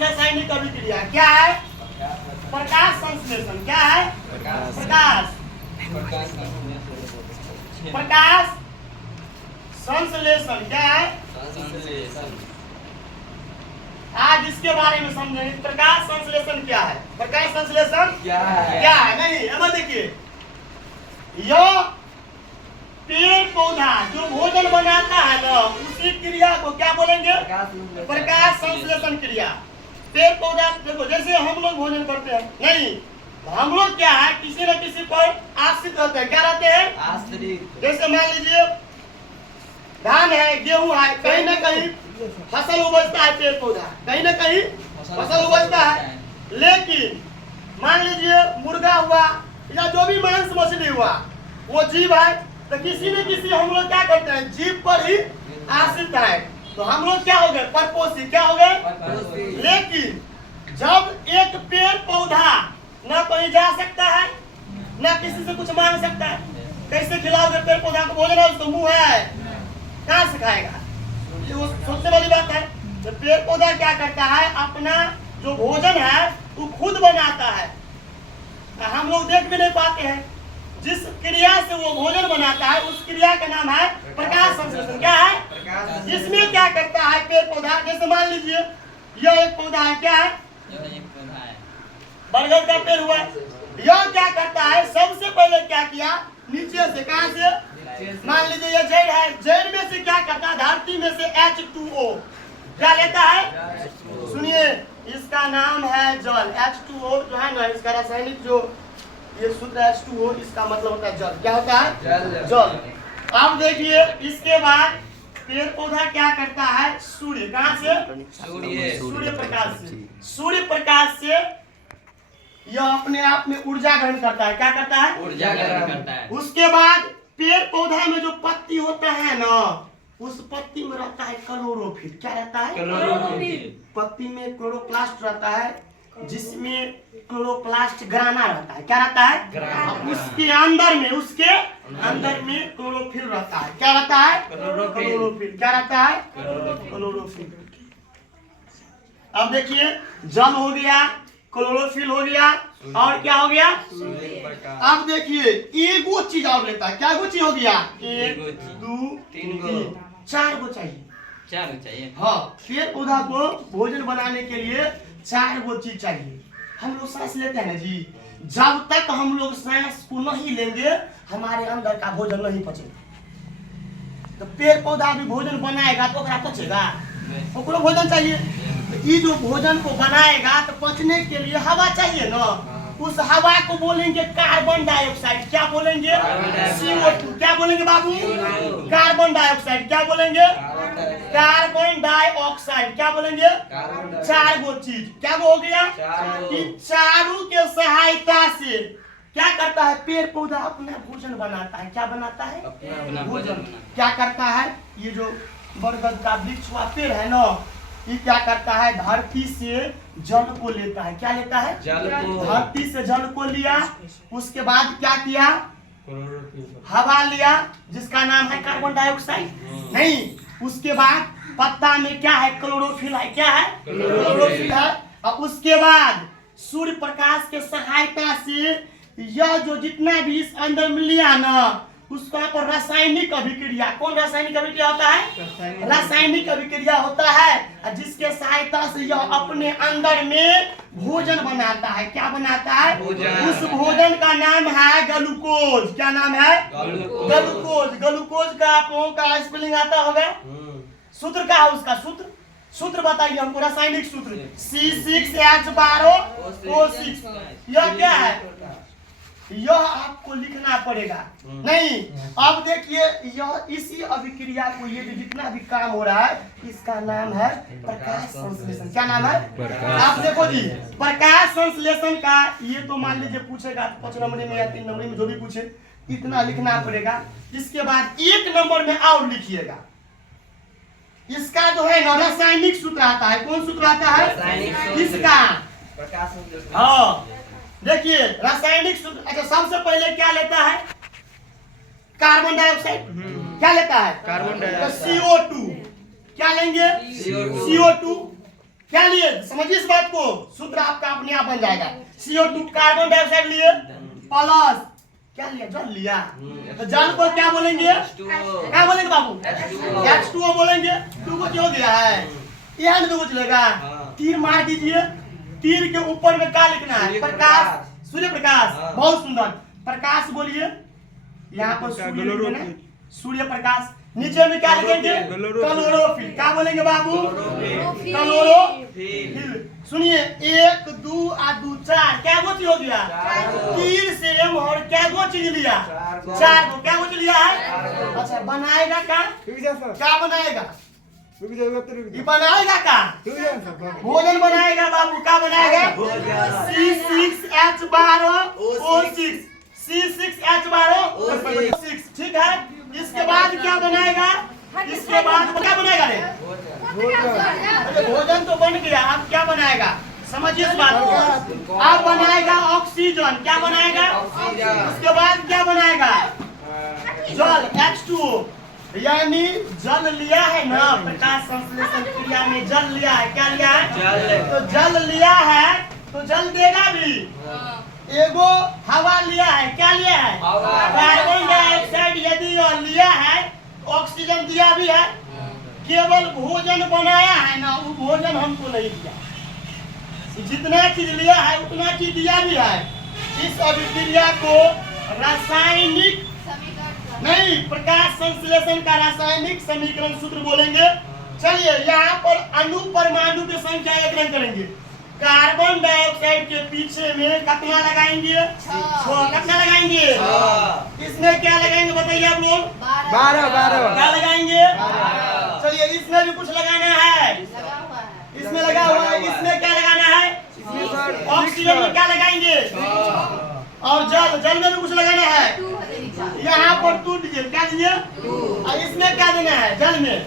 रासायनिक अभिक्रिया क्या है? प्रकाश संश्लेषण। क्या है? प्रकाश संश्लेषण। क्या है? आज इसके बारे में समझेंगे। प्रकाश संश्लेषण क्या है? प्रकाश संश्लेषण क्या है? नहीं, अब देखिए, यह पेड़ पौधा जो भोजन बनाता है ना, उसी क्रिया को क्या बोलेंगे? प्रकाश संश्लेषण क्रिया। पेड़ पौधा देखो, जैसे हम लोग भोजन करते हैं, नहीं, हम लोग क्या है, किसी न किसी पर आश्रित रहते हैं। क्या रहते हैं? आश्रित। जैसे मान लीजिए धान है, गेहूं है, कहीं ना कहीं फसल उपजता है, पेड़ पौधा कहीं ना कहीं फसल उपजता है। लेकिन मान लीजिए मुर्गा हुआ या जो भी मांस मछली हुआ, वो जीव है, तो किसी न किसी हम लोग क्या करते हैं, जीव पर ही आश्रित है। तो हम लोग क्या हो गए? परपोषी। क्या हो गए? लेकिन जब एक पेड़ पौधा ना कहीं जा सकता है, ना किसी से कुछ मांग सकता है, कैसे खिलाओगे पेड़ पौधा को? भोजन है, उसको मुंह है, कहाँ से खाएगा? ये वो सोचने वाली बात है। तो पेड़ पौधा क्या करता है? अपना जो भोजन है वो खुद बनाता है, हम लोग देख भी नहीं पाते हैं। जिस क्रिया से वो भोजन बनाता है, उस क्रिया का नाम है प्रकाश संश्लेषण। क्या है? इसमें क्या करता है पेड़ पौधा? जैसे मान लीजिए यह एक पौधा है। क्या है? बरगद का पेड़ हुआ। यह क्या करता है? सबसे पहले क्या किया? नीचे से, कहां से? मान लीजिए ये जड़ है, जड़ में से क्या करता है? धरती में से H2O क्या लेता है? सुनिए, इसका नाम है जल। H2O जो है ना, इसका रासायनिक जो ये सूत्र H2O, इसका मतलब होता है जल। क्या होता है? जल। अब देखिए, इसके बाद पेड़ पौधा क्या करता है? सूर्य। कहां से? सूर्य प्रकाश से। सूर्य प्रकाश से यह अपने आप में ऊर्जा ग्रहण करता है। क्या करता है? ऊर्जा ग्रहण करता है। उसके बाद पेड़ पौधा में जो पत्ती होता है ना, उस पत्ती में रहता है क्लोरोफिल। क्या रहता है? क्लोरोफिल। पत्ती में क्लोरोप्लास्ट रहता है, जिसमें क्लोरोप्लास्ट ग्राना रहता है। क्या रहता है? उसके अंदर में क्लोरोफिल रहता है। क्या रहता है? क्लोरोफिल। क्या रहता है? क्लोरोफिल। अब देखिए, जल हो गया, क्लोरोफिल हो गया, और क्या हो गया? अब देखिए, एगो चीज और लेता है। क्या चीज हो गया? 1 2 3 4 गो चाहिए। हाँ, पेड़ पौधा को भोजन बनाने के लिए 4 गो चीज चाहिए। हम लोग सांस लेते हैं ना जी, जब तक हम लोग सांस को नहीं लेंगे, हमारे अंदर का भोजन नहीं पचेगा। तो पेड़ पौधा भी भोजन बनाएगा तो ओकरा पचेगा, ओकरो भोजन चाहिए। ये जो भोजन को बनाएगा तो पचने के लिए हवा चाहिए ना, उस हवा को बोलेंगे कार्बन डाइऑक्साइड। क्या बोलेंगे? CO2। क्या बोलेंगे बाबू? Carbon dioxide. क्या बोलेंगे? Carbon dioxide. क्या बोलेंगे? 4 गो चीज। क्या वो हो गया? इन चारों के सहायता से क्या करता है? पेड़ पौधा अपना भोजन बनाता है। क्या बनाता है? भोजन। क्या करता है? ये जो बरगद का वृक्ष हुआ, पेड़ है ना, ये क्या करता है? धरती से जल को लेता है। क्या लेता है? जल को। धरती से जल को लिया, उसके बाद क्या किया? हवा लिया, जिसका नाम है कार्बन डाइऑक्साइड। नहीं, उसके बाद पत्ता में क्या है? क्लोरोफिल है। क्या है? क्लोरोफिल है। और उसके बाद सूर्य प्रकाश के सहायता से यह जो जितना भी इस अंदर में लिया ना, उसका पर रासायनिक अभिक्रिया। कौन रासायनिक अभिक्रिया होता है? रासायनिक अभिक्रिया होता है, जिसके सहायता से यह अपने अंदर में भोजन बनाता है। क्या बनाता है? उस भोजन का नाम है ग्लूकोज। क्या नाम है? ग्लूकोज। ग्लूकोज का आप लोगों का स्पेलिंग आता होगा? सूत्र क्या है उसका? सूत्र बताइए हमको, रासायनिक सूत्र। C6H12O6। यह क्या है? यह आपको लिखना पड़ेगा। नहीं, अब देखिए, यह इसी अभिक्रिया को, ये जो जितना भी काम हो रहा है, इसका नाम है प्रकाश संश्लेषण। क्या नाम है? आप देखो जी, प्रकाश संश्लेषण का ये तो मान लीजिए पूछेगा 5 नंबर में या 3 नंबर में, जो भी पूछे, इतना लिखना पड़ेगा। इसके बाद 1 नंबर में और लिखिएगा, इसका जो है ना रासायनिक सूत्र आता है। कौन सूत्र आता है? इसका प्रकाश संश्लेषण। हाँ, देखिए रासायनिक सूत्र। अच्छा, सबसे पहले क्या लेता है? Carbon dioxide. क्या लेता है? Carbon dioxide. CO2। क्या लेंगे? CO2। क्या लिए समझिए इस बात को, सूत्र आपका अपने आप बन जाएगा। CO2 कार्बन डाइऑक्साइड लिए प्लस क्या लिया, जल लिया, तो जल को क्या बोलेंगे, क्या बोलेंगे बाबू, H2O बोलेंगे। 2 को हो गया है, यहाँ 2 को चलेगा, तीर मार दीजिए। तीर के ऊपर में क्या लिखना है, प्रकाश, सूर्य प्रकाश, बहुत सुंदर। प्रकाश बोलिए, यहाँ पर सूर्य लिखना, सूर्य प्रकाश। नीचे में क्या लिखेंगे, क्लोरोफिल। क्या बोलेंगे बाबू, क्लोरोफिल। सुनिए 1 2 और 2 4 क्या गो चीज हो गया, तीर सेम और क्या गो चीज लिया, 4 गो क्या गो चीज लिया है। अच्छा बनाएगा क्या बनाएगा, ये बनाएगा क्या, भोजन बनाएगा बाबू। क्या बनाएगा, C6H12O6, C6H12O6, ठीक है। इसके बाद क्या बनाएगा, इसके बाद क्या बनाएगा रे, भोजन तो बन गया, अब क्या बनाएगा, समझिए इस बात को। अब बनाएगा ऑक्सीजन, क्या बनाएगा, उसके बाद क्या बनाएगा, जल, H2O। यानी जल लिया है ना, प्रकाश संश्लेषण क्रिया में जल लिया है, क्या लिया है, तो जल लिया है तो जल देगा भी। एगो हवा लिया है, क्या लिया है, कार्बन डाइऑक्साइड यदि लिया है, ऑक्सीजन दिया भी है। केवल भोजन बनाया है ना, वो भोजन हमको नहीं दिया। जितना चीज लिया है उतना चीज दिया भी है। इस अभिक्रिया को रासायनिक नहीं, प्रकाश संश्लेषण का रासायनिक समीकरण सूत्र बोलेंगे। चलिए यहाँ पर अणु परमाणु की संख्या 1 रंग करेंगे। कार्बन डाइऑक्साइड के पीछे में कितना लगाएंगे, 6। कितना लगाएंगे, इसमें क्या लगाएंगे बताइए आप लोग, 12 क्या लगाएंगे। चलिए इसमें भी कुछ लगाना है, इसमें लगा हुआ है। इसमें क्या लगाना है, ऑक्सीजन में क्या लगाएंगे, और जल में भी कुछ लगाना है। यहाँ पर 2 दीजिए, क्या दीजिए, और इसमें क्या देना है, जल में